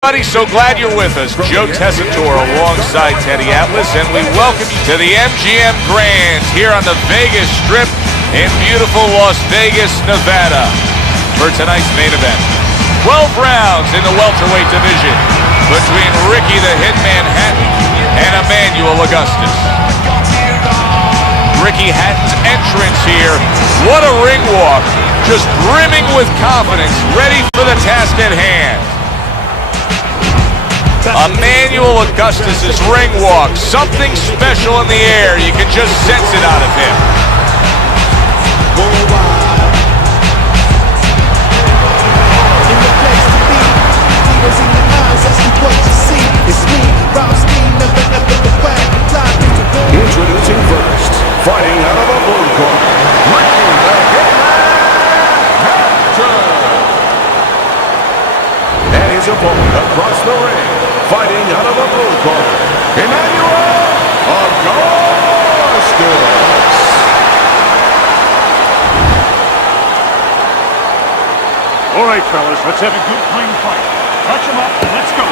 Everybody, so glad you're with us. Joe Tessitore alongside Teddy Atlas, and we welcome you to the MGM Grand here on the Vegas Strip in beautiful Las Vegas, Nevada for tonight's main event. 12 rounds in the welterweight division between Ricky the Hitman Hatton and Emanuel Augustus. Ricky Hatton's entrance here. What a ring walk. Just brimming with confidence, ready for the task at hand. Emanuel Augustus' ring walk, something special in the air. You can just sense it out of him. Introducing first, fighting out of the blue corner, Ricky the Hitman Hatton. And his opponent across the ring, fighting out of the blue corner, Emanuel Augustus. All right, fellas, let's have a good, clean fight. Touch him up, and let's go.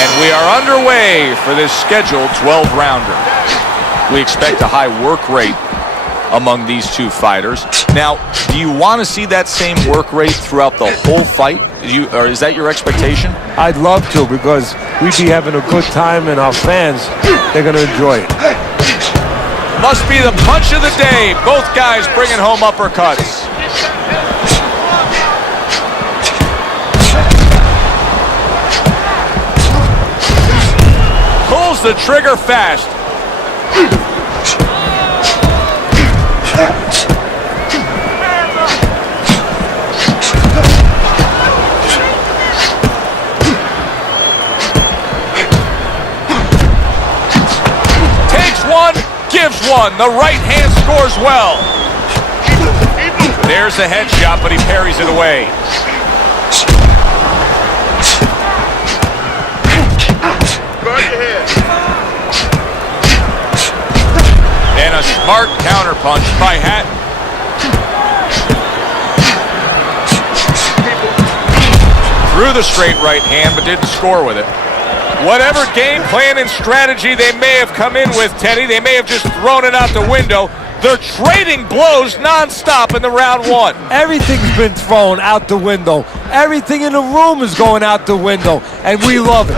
And we are underway for this scheduled 12-rounder. We expect a high work rate among these two fighters. Now, do you want to see that same work rate throughout the whole fight? Or is that your expectation? I'd love to, because we'd be having a good time, and our fans, they're going to enjoy it. Must be the punch of the day. Both guys bringing home uppercuts. Pulls the trigger fast. Gives one. The right hand scores well. There's a headshot, but he parries it away. And a smart counterpunch by Hatton. Threw the straight right hand, but didn't score with it. Whatever game plan and strategy they may have come in with, Teddy, they may have just thrown it out the window. They're trading blows nonstop in the round one. Everything's been thrown out the window. Everything in the room is going out the window, and we love it.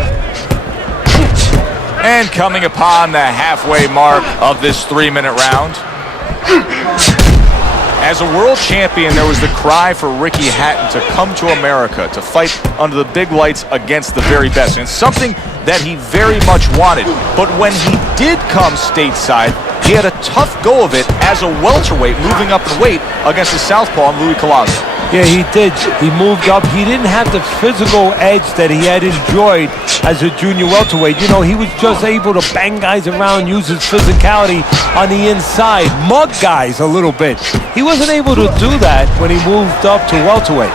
And coming upon the halfway mark of this 3-minute round. As a world champion, there was the cry for Ricky Hatton to come to America to fight under the big lights against the very best. And something that he very much wanted. But when he did come stateside, he had a tough go of it as a welterweight, moving up in weight against the southpaw Louis Collazo. Yeah, he did. He moved up. He didn't have the physical edge that he had enjoyed as a junior welterweight. You know, he was just able to bang guys around, use his physicality on the inside, mug guys a little bit. He wasn't able to do that when he moved up to welterweight.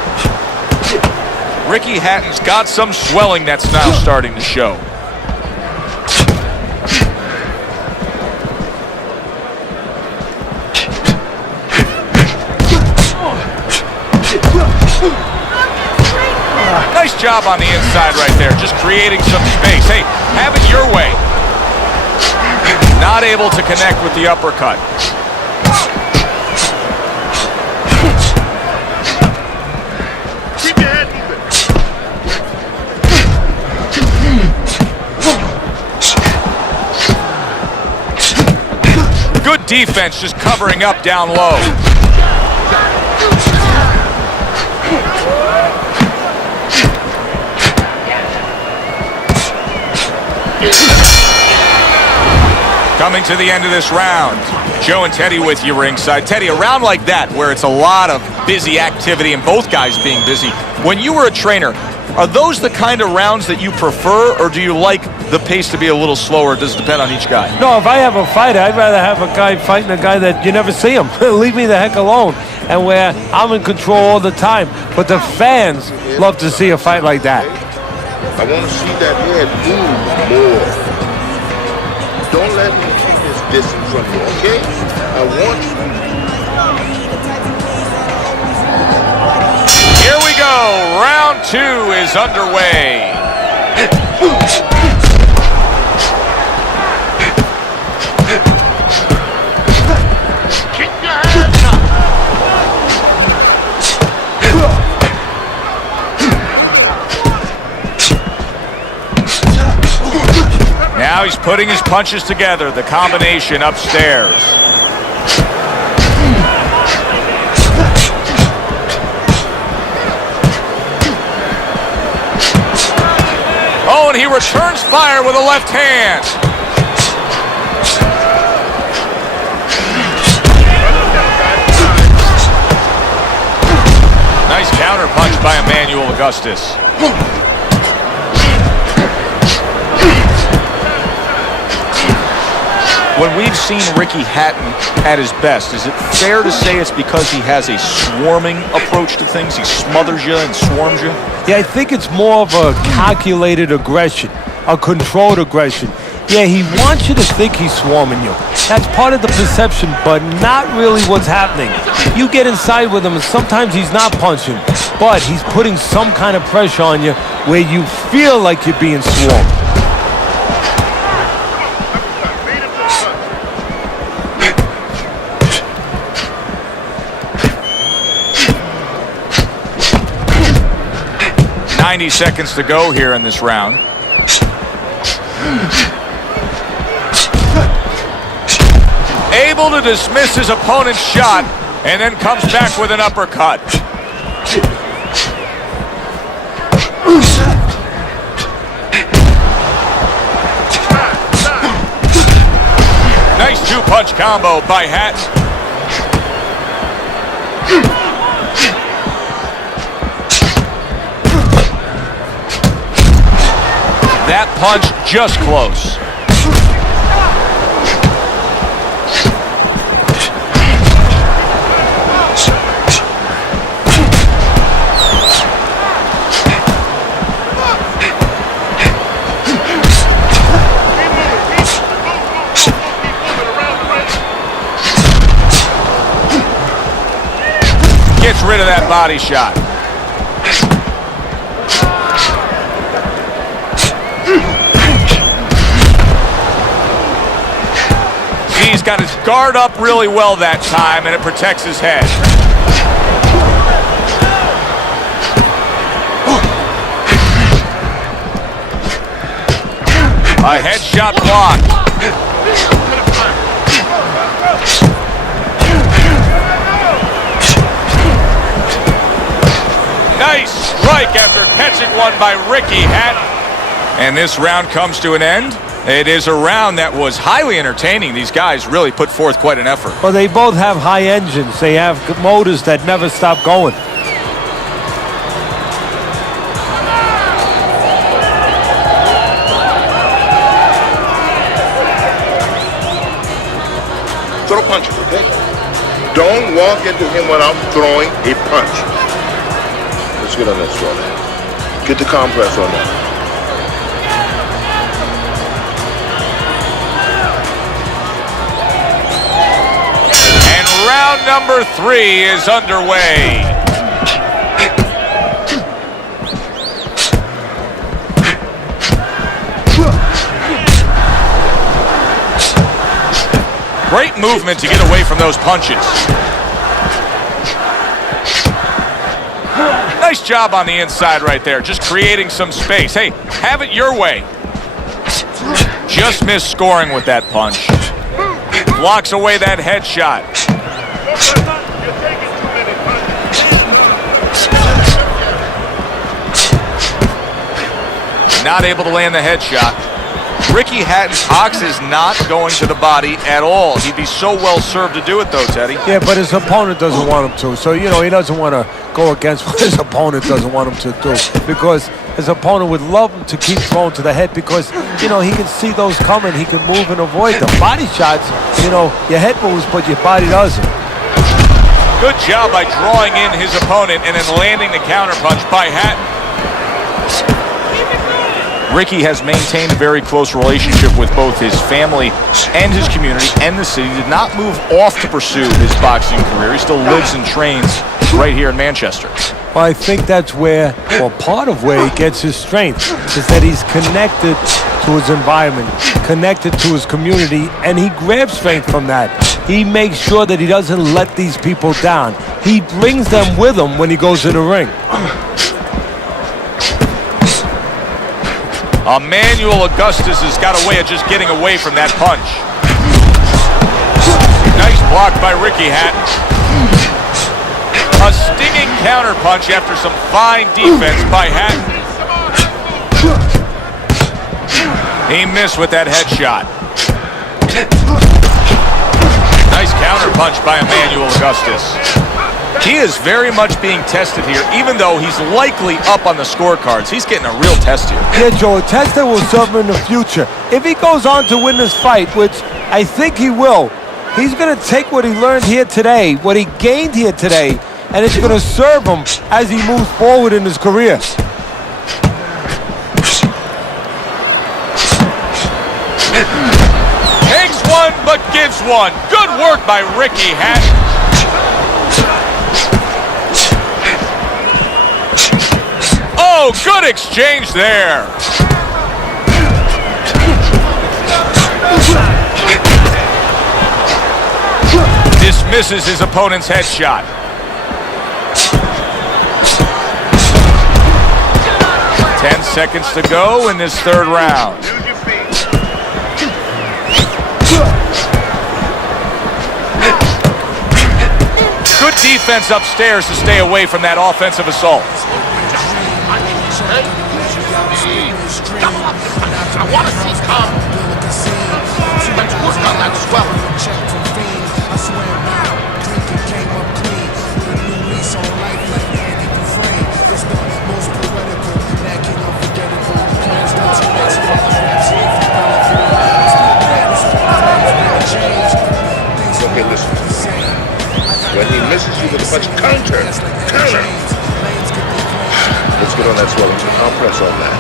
Ricky Hatton's got some swelling that's now starting to show. Nice job on the inside right there, just creating some space. Hey, have it your way. Not able to connect with the uppercut. Keep your head moving. Good defense, just covering up down low. Coming to the end of this round, Joe and Teddy with you ringside. Teddy, a round like that where it's a lot of busy activity and both guys being busy. When you were a trainer, are those the kind of rounds that you prefer, or do you like the pace to be a little slower? Does it depend on each guy? No, if I have a fighter, I'd rather have a guy fighting a guy that you never see him. Leave me the heck alone. And where I'm in control all the time. But the fans love to see a fight like that. I want to see that head move more. Don't let me keep this distance from you, okay? I want you. Here we go. go. Round 2 is underway. Keep your hands up. Now he's putting his punches together, the combination upstairs. Oh, and he returns fire with a left hand. Nice counter punch by Emanuel Augustus. When we've seen Ricky Hatton at his best, is it fair to say it's because he has a swarming approach to things? He smothers you and swarms you? Yeah, I think it's more of a calculated aggression, a controlled aggression. Yeah, he wants you to think he's swarming you. That's part of the perception, but not really what's happening. You get inside with him, and sometimes he's not punching, but he's putting some kind of pressure on you where you feel like you're being swarmed. .90 seconds to go here in this round. Able to dismiss his opponent's shot and then comes back with an uppercut. Nice two-punch combo by Hatton. That punch just close. Gets rid of that body shot. He's got his guard up really well that time, and it protects his head. A headshot blocked. Nice strike after catching one by Ricky Hatton. And this round comes to an end. It is a round that was highly entertaining. These guys really put forth quite an effort. Well, they both have high engines. They have motors that never stop going. Throw punches, okay? Don't walk into him without throwing a punch. Let's get on that straw now. Get the compress on that. Round number 3 is underway. Great movement to get away from those punches. Nice job on the inside right there, just creating some space. Hey, have it your way. Just missed scoring with that punch. Blocks away that headshot. Not able to land the headshot. Ricky Hatton's ox is not going to the body at all. He'd be so well served to do it, though, Teddy. Yeah, but his opponent doesn't want him to. So, you know, he doesn't want to go against what his opponent doesn't want him to do. Because his opponent would love him to keep throwing to the head because, you know, he can see those coming. He can move and avoid them. Body shots, you know, your head moves, but your body doesn't. Good job by drawing in his opponent and then landing the counterpunch by Hatton. Ricky has maintained a very close relationship with both his family and his community and the city. Did not move off to pursue his boxing career. He still lives and trains right here in Manchester. Well, I think that's where, or part of where he gets his strength, is that he's connected to his environment, connected to his community, and he grabs strength from that. He makes sure that he doesn't let these people down. He brings them with him when he goes in the ring. Emanuel Augustus has got a way of just getting away from that punch. Nice block by Ricky Hatton. A stinging counterpunch after some fine defense by Hatton. He missed with that headshot. Nice counterpunch by Emanuel Augustus. He is very much being tested here, even though he's likely up on the scorecards. He's getting a real test here. Yeah, Joe, a test that will serve him in the future. If he goes on to win this fight, which I think he will, he's going to take what he learned here today, what he gained here today, and it's going to serve him as he moves forward in his career. Takes one, but gives one. Good work by Ricky Hatton. Oh, good exchange there. Dismisses his opponent's headshot. 10 seconds to go in this third round. Good defense upstairs to stay away from that offensive assault. I want to see come. Let's work on that as well. I swear now, drinking came up clean with a new lease on life like Andy Dufresne. It's the most poetical, lacking unforgettable. Plans not to next for the raps here from Okay, listen. When he misses you with a punch, counter. Let's get on that swelling. I'll press on that.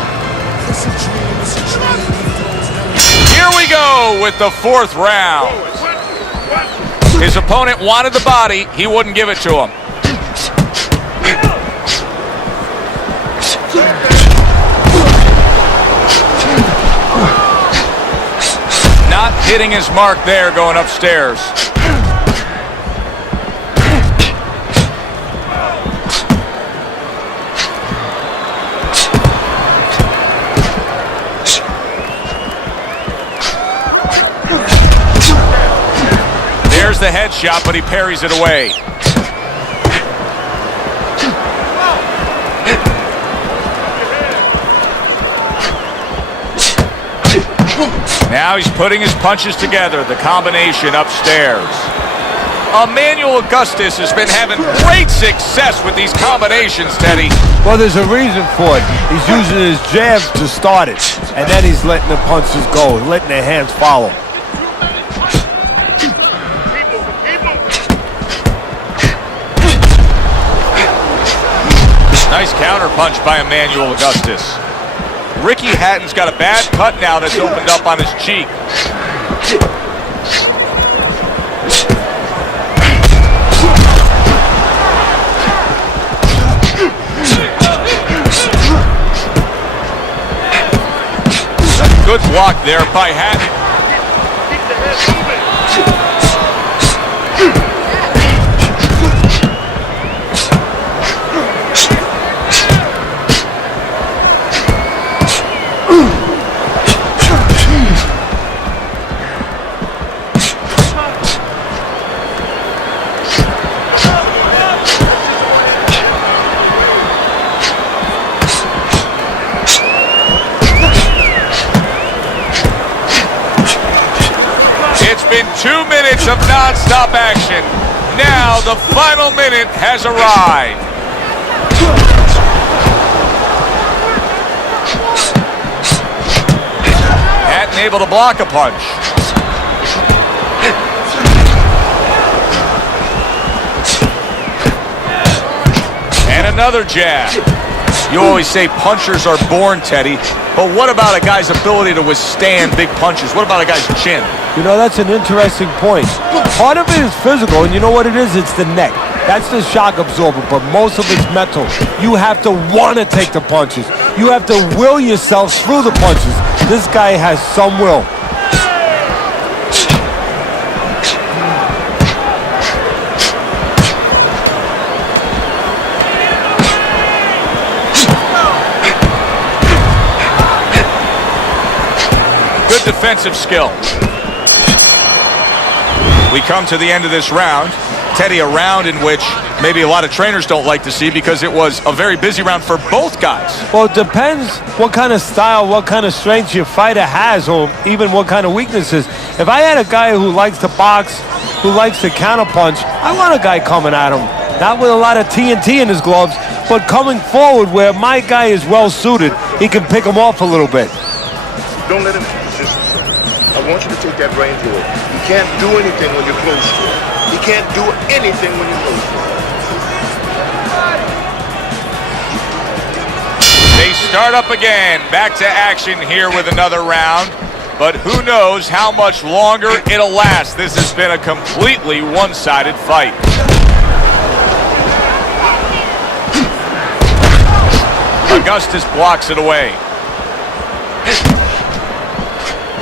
Here we go with the fourth round. His opponent wanted the body. He wouldn't give it to him. Not hitting his mark there going upstairs. There's the headshot, but he parries it away. Now he's putting his punches together, the combination upstairs. Emanuel Augustus has been having great success with these combinations, Teddy. Well, there's a reason for it. He's using his jabs to start it, and then he's letting the punches go, letting the hands follow. Nice counterpunch by Emanuel Augustus. Ricky Hatton's got a bad cut now that's opened up on his cheek. Good block there by Hatton. It's been 2 minutes of non-stop action. Now the final minute has arrived. Hatton able to block a punch. And another jab. You always say punchers are born, Teddy, but what about a guy's ability to withstand big punches? What about a guy's chin? You know, that's an interesting point. Part of it is physical, and you know what it is? It's the neck. That's the shock absorber, but most of it's mental. You have to want to take the punches. You have to will yourself through the punches. This guy has some will. Good defensive skill. We come to the end of this round. Teddy, a round in which maybe a lot of trainers don't like to see because it was a very busy round for both guys. Well, it depends what kind of style, what kind of strength your fighter has, or even what kind of weaknesses. If I had a guy who likes to box, who likes to counterpunch, I want a guy coming at him. Not with a lot of TNT in his gloves, but coming forward where my guy is well suited. He can pick him off a little bit. Don't let him position himself. I want you to take that range away. You can't do anything when you're close to him. You can't do anything when you're close to him. They start up again. Back to action here with another round. But who knows how much longer it'll last. This has been a completely one-sided fight. Augustus blocks it away.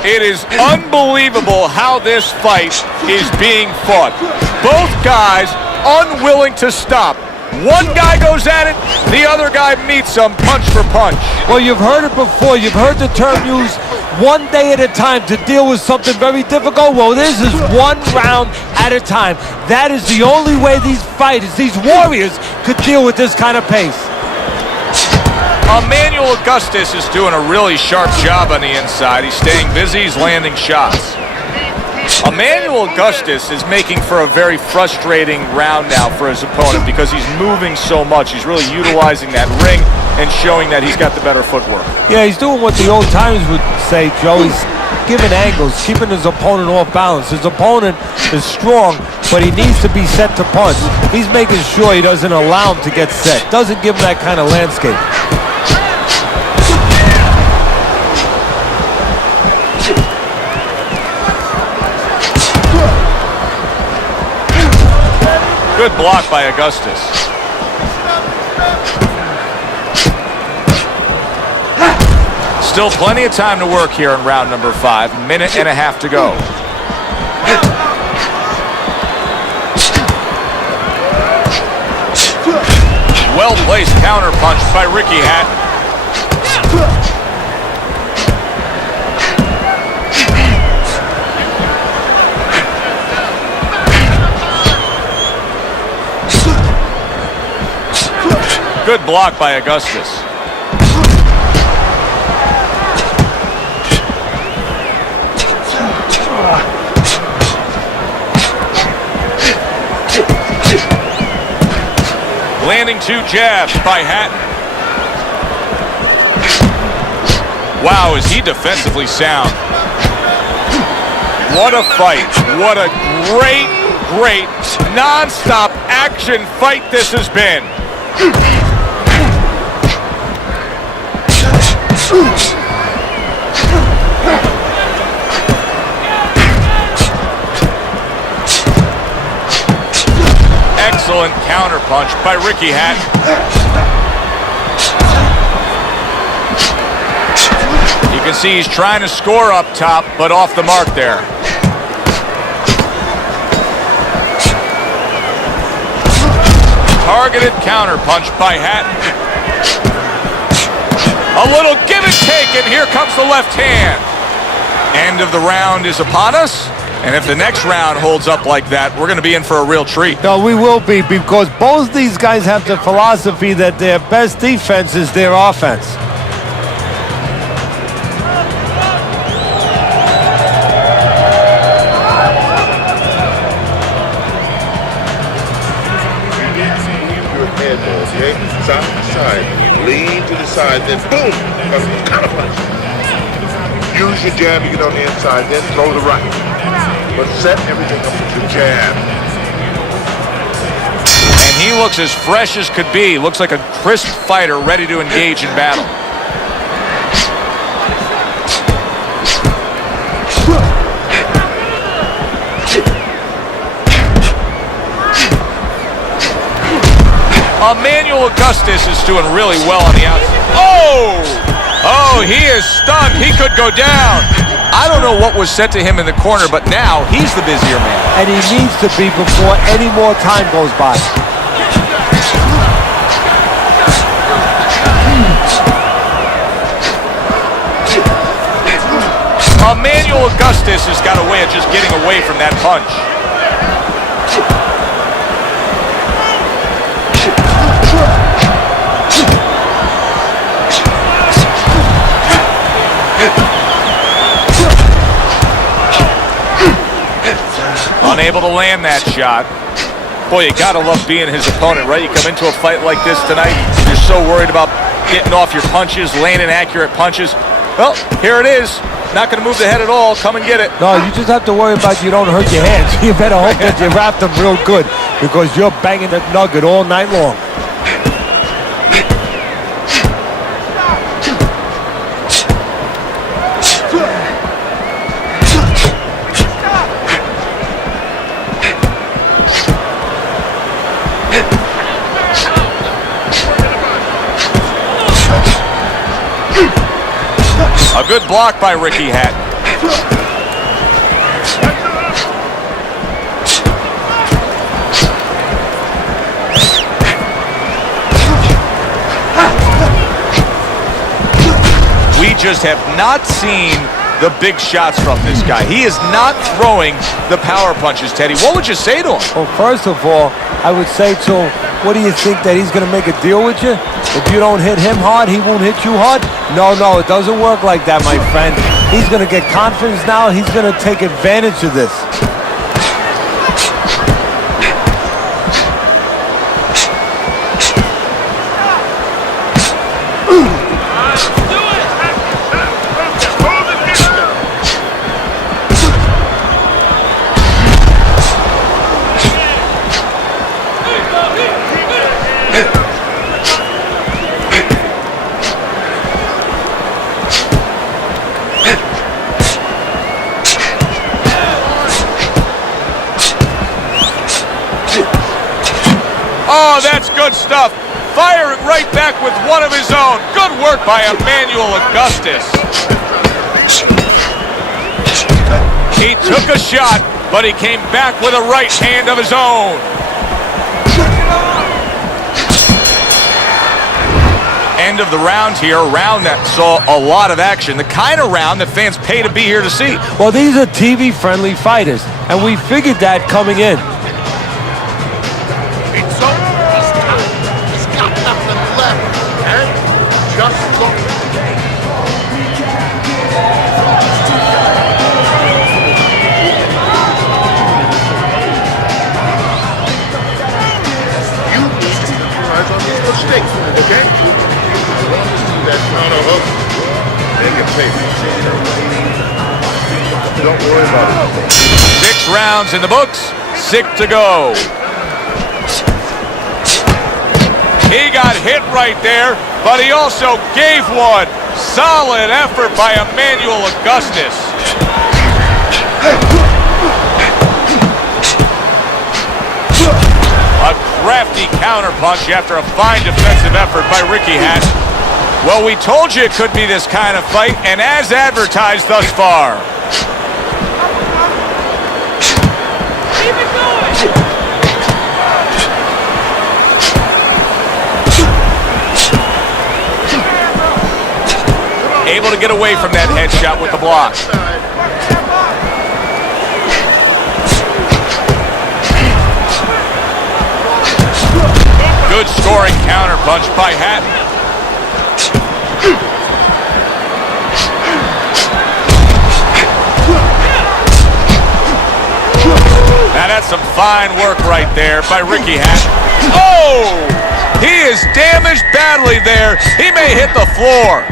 It is unbelievable how this fight is being fought. Both guys unwilling to stop. One guy goes at it, the other guy meets him punch for punch. Well, you've heard it before. You've heard the term used, one day at a time to deal with something very difficult. Well, this is one round at a time. That is the only way these fighters, these warriors, could deal with this kind of pace. Emanuel Augustus is doing a really sharp job on the inside. He's staying busy, he's landing shots. Emanuel Augustus is making for a very frustrating round now for his opponent because he's moving so much. He's really utilizing that ring and showing that he's got the better footwork. Yeah, he's doing what the old timers would say, Joe. He's giving angles, keeping his opponent off balance. His opponent is strong, but he needs to be set to punch. He's making sure he doesn't allow him to get set, doesn't give him that kind of landscape. Good block by Augustus. Still plenty of time to work here in round number 5. Minute and a half to go. Well-placed counter punch by Ricky Hatton. Good block by Augustus. Landing 2 jabs by Hatton. Wow, is he defensively sound. What a fight. What a great, non-stop action fight this has been. Excellent counterpunch by Ricky Hatton. You can see he's trying to score up top, but off the mark there. Targeted counterpunch by Hatton. A little give and take, and here comes the left hand. End of the round is upon us. And if the next round holds up like that, we're going to be in for a real treat. No, we will be, because both these guys have the philosophy that their best defense is their offense. Okay? Side to side. Lean to the side, then boom! Counterpunch. Use your jab to get on the inside, then throw the right. But set everything up with your jab. And he looks as fresh as could be. Looks like a crisp fighter ready to engage in battle. Emanuel Augustus is doing really well on the outside. Oh! Oh, he is stunned. He could go down. I don't know what was said to him in the corner, but now he's the busier man. And he needs to be before any more time goes by. Emanuel Augustus has got a way of just getting away from that punch. Unable to land that shot. Boy, you gotta love being his opponent, right? You come into a fight like this tonight, you're so worried about getting off your punches, landing accurate punches. Well, here it is. Not going to move the head at all. Come and get it. No, you just have to worry about you don't hurt your hands. You better hope that you wrap them real good because you're banging that nugget all night long. A good block by Ricky Hatton. We just have not seen the big shots from this guy. He is not throwing the power punches, Teddy. What would you say to him? Well, first of all, I would say to him, what do you think, that he's going to make a deal with you? If you don't hit him hard, he won't hit you hard? No, it doesn't work like that, my friend. He's going to get confidence now. He's going to take advantage of this. Oh, that's good stuff. Firing right back with one of his own. Good work by Emanuel Augustus. He took a shot, but he came back with a right hand of his own. End of the round here, a round that saw a lot of action, the kind of round that fans pay to be here to see. Well, these are TV-friendly fighters, and we figured that coming in. He's got nothing left. And just so. You need to capitalize on these mistakes, okay? You want to see that counter hook, make it pay. Don't worry about it. 6 rounds in the books, 6 to go. He got hit right there, but he also gave one. Solid effort by Emanuel Augustus. A crafty counterpunch after a fine defensive effort by Ricky Hatton. Well, we told you it could be this kind of fight, and as advertised thus far. Keep it going. Able to get away from that headshot with the block. Good scoring counterpunch by Hatton. Now that's some fine work right there by Ricky Hatton. Oh! He is damaged badly there. He may hit the floor.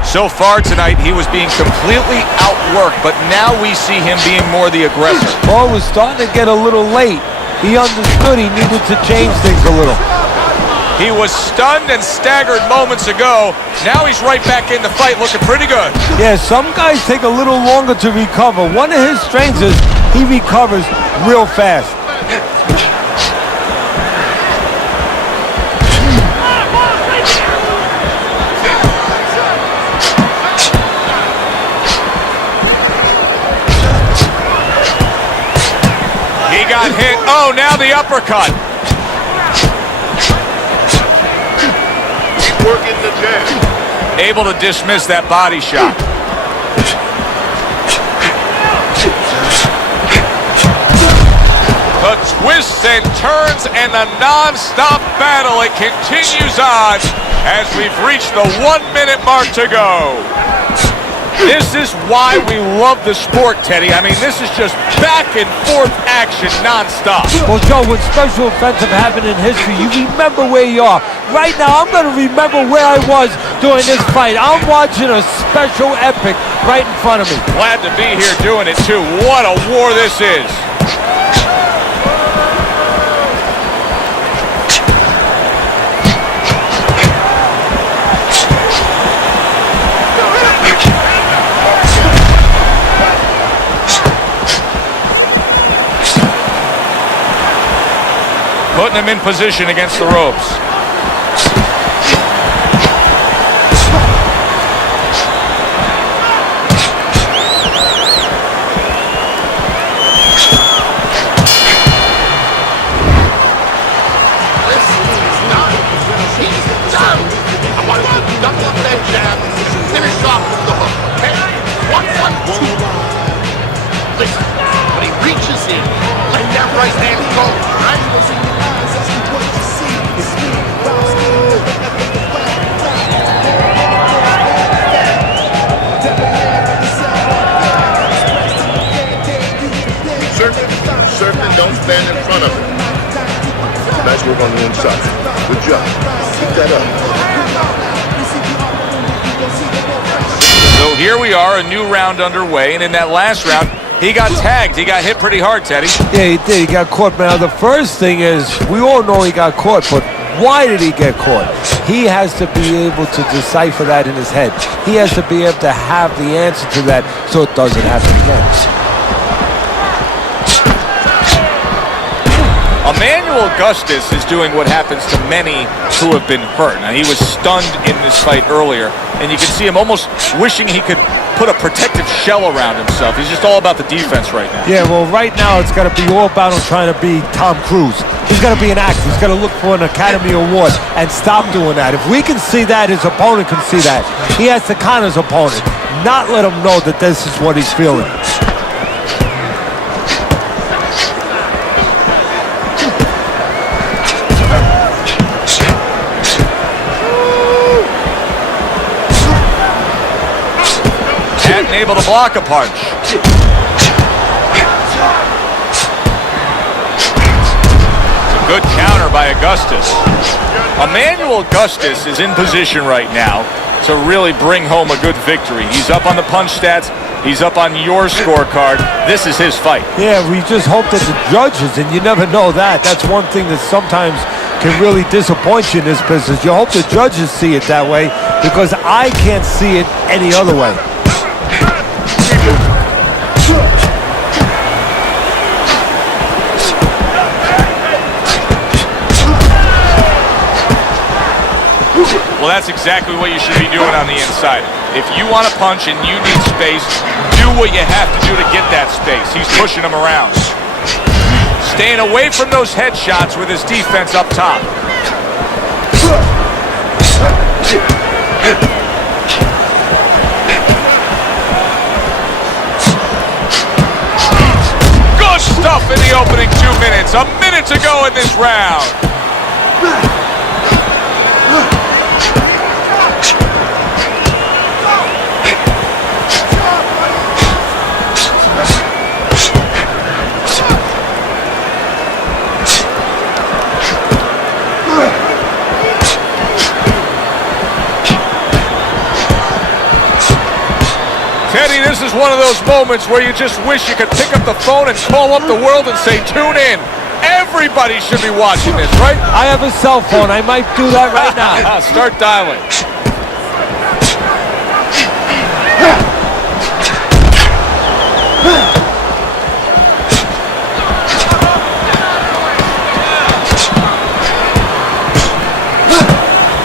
So far tonight, he was being completely outworked, but now we see him being more the aggressor. Well, it was starting to get a little late. He understood he needed to change things a little. He was stunned and staggered moments ago. Now he's right back in the fight, looking pretty good. Yeah, some guys take a little longer to recover. One of his strengths is he recovers real fast. hit. Oh, now the uppercut. Keep working the jab. Able to dismiss that body shot. The twists and turns and the non-stop battle, it continues on as we've reached the 1 minute mark to go. This is why we love the sport, Teddy. I mean, this is just back and forth action non-stop. Well, Joe, when special events have happened in history, you remember where you are. Right now, I'm going to remember where I was during this fight. I'm watching a special epic right in front of me. Glad to be here doing it, too. What a war this is. Putting him in position against the ropes. I want you to duck up that jab, finish off with the hook, okay? 1, 2. Listen, when he reaches in, let that right hand go, right? Certainly don't stand in front of him. Nice work on the inside. Good job. Keep that up. So here we are, a new round underway, and in that last round, he got tagged. He got hit pretty hard, Teddy. Yeah, he did. He got caught. Now, the first thing is, we all know he got caught, but why did he get caught? He has to be able to decipher that in his head. He has to be able to have the answer to that so it doesn't happen again. Emanuel Augustus is doing what happens to many who have been hurt. Now, he was stunned in this fight earlier, and you can see him almost wishing he could put a protective shell around himself. He's just all about the defense right now. Yeah, well, right now it's got to be all about him trying to be Tom Cruise. He's got to be an actor. He's got to look for an Academy Award and stop doing that. If we can see that, his opponent can see that. He has to con his opponent, not let him know that this is what he's feeling. Hatton able to block a punch. Good counter by Augustus. Emanuel Augustus is in position right now to really bring home a good victory. He's up on the punch stats. He's up on your scorecard. This is his fight. Yeah, we just hope that the judges, and you never know that. That's one thing that sometimes can really disappoint you in this business. You hope the judges see it that way, because I can't see it any other way. Well, that's exactly what you should be doing on the inside. If you want to punch and you need space, do what you have to do to get that space. He's pushing him around. Staying away from those headshots with his defense up top. Good stuff in the opening 2 minutes. A minute to go in this round. Teddy, this is one of those moments where you just wish you could pick up the phone and call up the world and say, tune in. Everybody should be watching this, right? I have a cell phone. I might do that right now. Start dialing.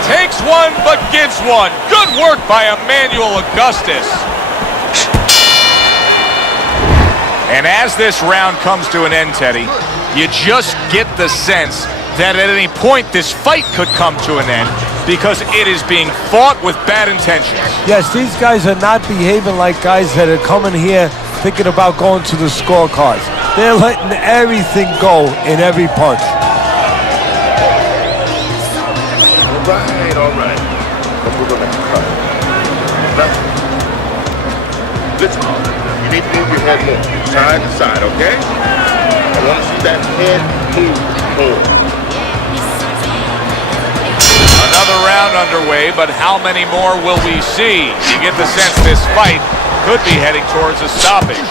Takes one, but gives one. Good work by Emanuel Augustus. And as this round comes to an end, Teddy, you just get the sense that at any point this fight could come to an end because it is being fought with bad intentions. Yes, these guys are not behaving like guys that are coming here thinking about going to the scorecards. They're letting everything go in every punch. All right. Come with the next cut. Left. Listen, you need to move your head more, side to side, okay? I want to see that head move more. Another round underway, but how many more will we see? You get the sense this fight could be heading towards a stoppage.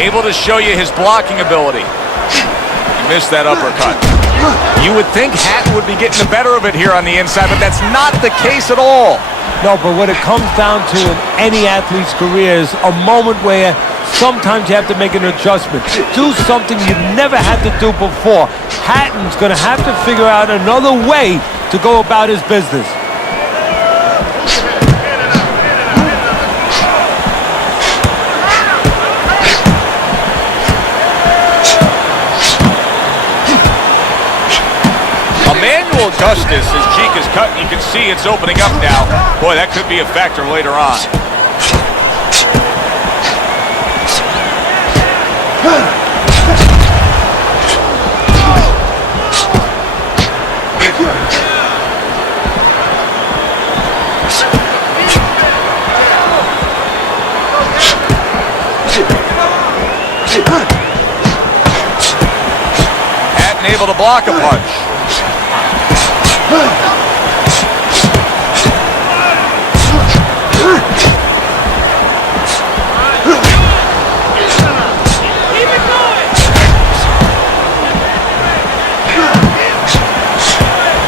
Able to show you his blocking ability. He missed that uppercut. You would think Hatton would be getting the better of it here on the inside, but that's not the case at all. No, but what it comes down to in any athlete's career is a moment where sometimes you have to make an adjustment. Do something you've never had to do before. Hatton's going to have to figure out another way to go about his business. Emanuel Augustus, his cheek is cut, and you can see it's opening up now. Boy, that could be a factor later on. Hatton able to block a punch.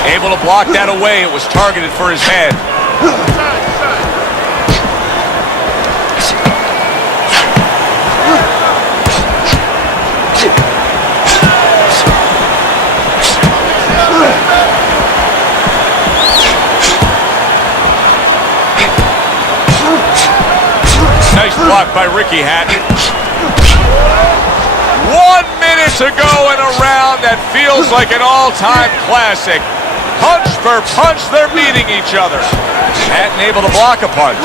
Able to block that away. It was targeted for his head. Nice block by Ricky Hatton. 1 minute to go in a round that feels like an all-time classic. Punch for punch, they're beating each other. Hatton able to block a punch.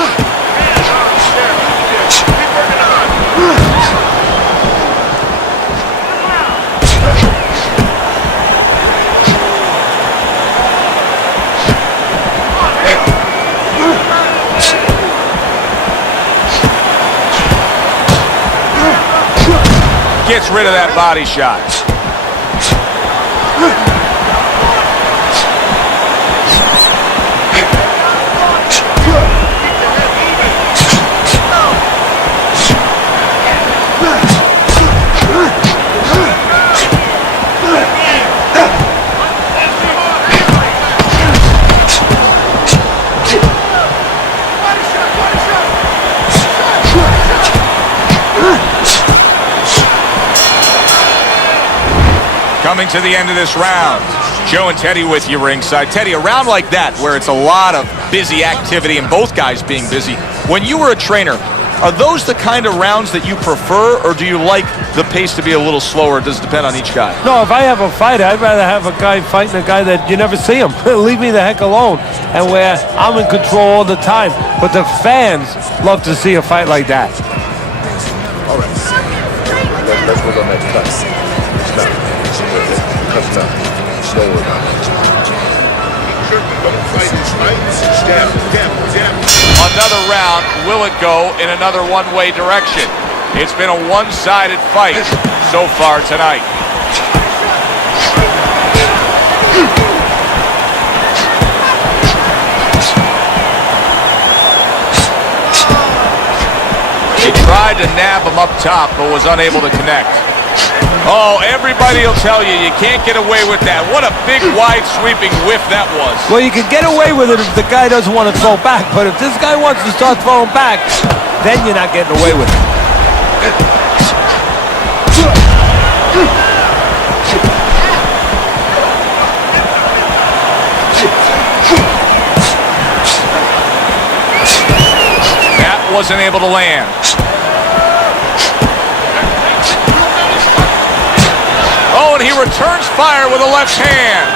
Gets rid of that body shot. Coming to the end of this round. Joe and Teddy with you ringside. Teddy, a round like that where it's a lot of busy activity and both guys being busy. When you were a trainer, are those the kind of rounds that you prefer, or do you like the pace to be a little slower? Does it depend on each guy? No, if I have a fight, I'd rather have a guy fighting a guy that you never see him. Leave me the heck alone. And where I'm in control all the time. But the fans love to see a fight like that. All right. Let's go to the next cut. Stop. Stop. Slower now. Don't fight this fight. Jab. Another round. Will it go in another one-way direction? It's been a one-sided fight so far tonight. He tried to nab him up top, but was unable to connect. Oh, everybody will tell you, you can't get away with that. What a big, wide, sweeping whiff that was. Well, you can get away with it if the guy doesn't want to throw back, but if this guy wants to start throwing back, then you're not getting away with it. wasn't able to land. Oh, and he returns fire with a left hand.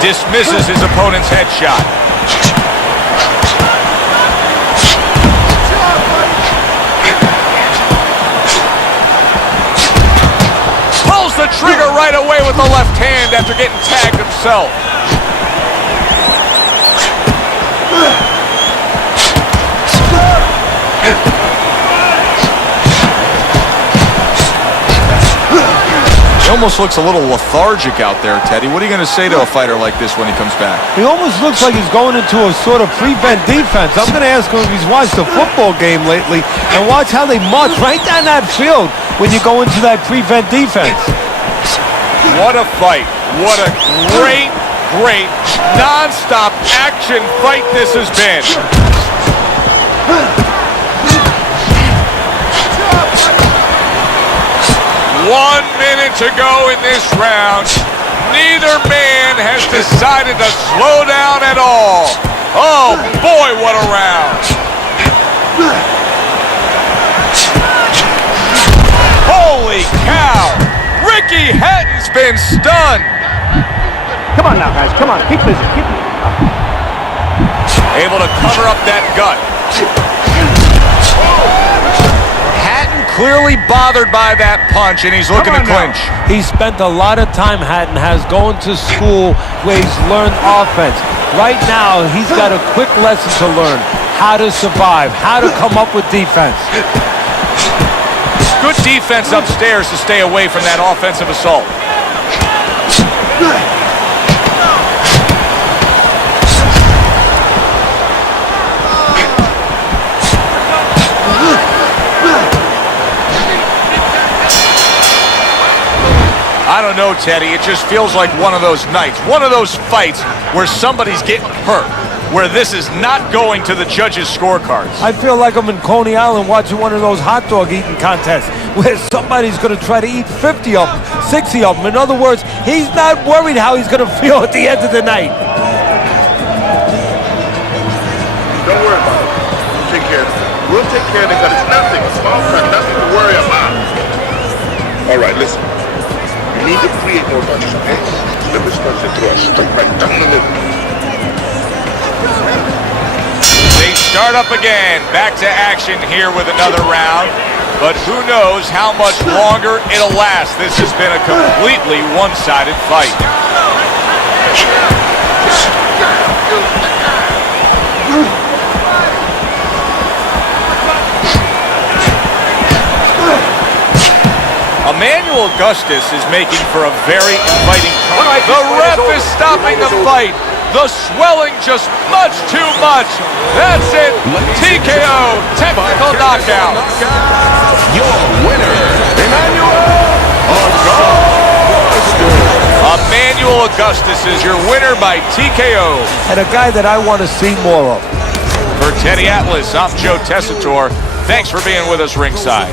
Dismisses his opponent's headshot. Pulls the trigger right away with the left hand after getting tagged himself. He almost looks a little lethargic out there, Teddy. What are you going to say to a fighter like this when he comes back? He almost looks like he's going into a sort of prevent defense. I'm going to ask him if he's watched a football game lately and watch how they march right down that field when you go into that prevent defense. What a fight. What a great, great, non-stop action fight this has been. 1 minute to go in this round. Neither man has decided to slow down at all. Oh boy, what a round. Holy cow. Ricky Hatton's been stunned. Come on now, guys. Come on. Keep busy. Keep busy. Able to cover up that gut. Clearly bothered by that punch, and he's looking to clinch. He spent a lot of time, Hatton has, going to school where he's learned offense. Right now, he's got a quick lesson to learn. How to survive, how to come up with defense. Good defense upstairs to stay away from that offensive assault. I don't know, Teddy. It just feels like one of those nights, one of those fights where somebody's getting hurt, where this is not going to the judges' scorecards. I feel like I'm in Coney Island watching one of those hot dog eating contests where somebody's going to try to eat 50 of them, 60 of them. In other words, he's not worried how he's going to feel at the end of the night. Don't worry about it. We'll take care of it. We'll take care of it because it's nothing. A small cut, nothing to worry about. All right, listen. You need to create more punches, okay? Let this punch and throw it straight right down the middle. They start up again. Back to action here with another round. But who knows how much longer it'll last. This has been a completely one-sided fight. Emanuel Augustus is making for a very inviting fight. The ref is stopping the fight. The swelling just much too much. That's it. TKO, technical knockout. Your winner, Emanuel Augustus. Emanuel Augustus is your winner by TKO. And a guy that I want to see more of. For Teddy Atlas, I'm Joe Tessitore. Thanks for being with us ringside.